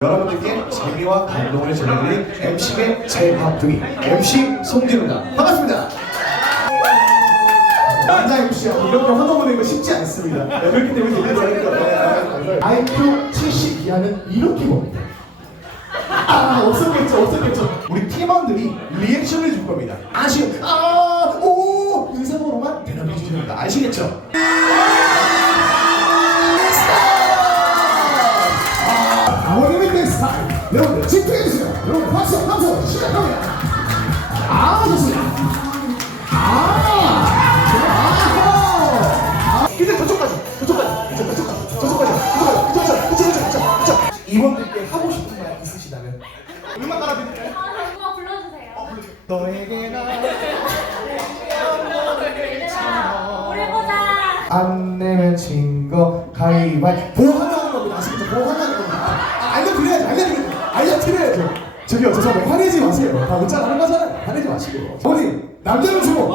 여러분들께 재미와 감동을 전해드린 MC의 제밥둥이 MC 송진우입니다. 반갑습니다. 남자 MC하고 이렇게 환호보는 거 쉽지 않습니다. 네, 그렇기 때문에 재밌는 거니까 IQ 70 이하는 이렇게 봅니다. 아 없었겠죠 없었겠죠 우리 팀원들이 리액션을 줄 겁니다 아시오 아오 의사번호만 대답해 주시면 됩니다 아시겠죠? 여러분들 집중해주세요. 여러분 박수 박수. 시작합니다 아 좋습니다. 아 아. 저쪽까지 저쪽까지 저, 저쪽까지 저쪽까지 이분들께 하고 싶은 말 있으시다면? 음악 깔아드릴까요? 아, 음악 불러주세요. 너에게 나. 안 내면 진거 가위바위보 하는 겁니다. 아시겠죠? 보 하는 겁니다. 아, 알려드려야죠 알려드려야죠 알려드려야죠 저기요 죄송합니다 화내지 마세요 다 문자 하는 거잖아요 화내지 마시고 어머니 남자는 주고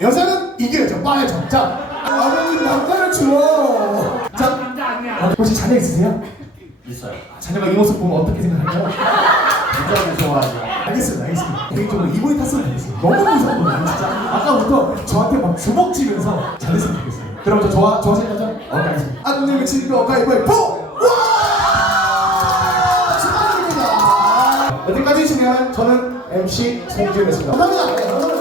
여자는 이겨야죠 빠야죠 자 아버님 남자를 주어 자 혹시 자녀 있으세요? 있어요. 자녀가 이 모습 보면 어떻게 생각할까요? 굉장히 좋아하죠. 알겠습니다, 알겠습니다. 개인적으로 이분이 탔으면 좋겠어요. 너무 무서워요, 진짜. 아까부터 저한테 막 주먹 쥐면서 잘했으면 좋겠어요. 그럼 저 좋아, 좋아하시는 거죠? 어, 알겠습니다. 안 내면 진거 가위바위보! 여기까지 진행한 저는 MC. 네, 감사합니다.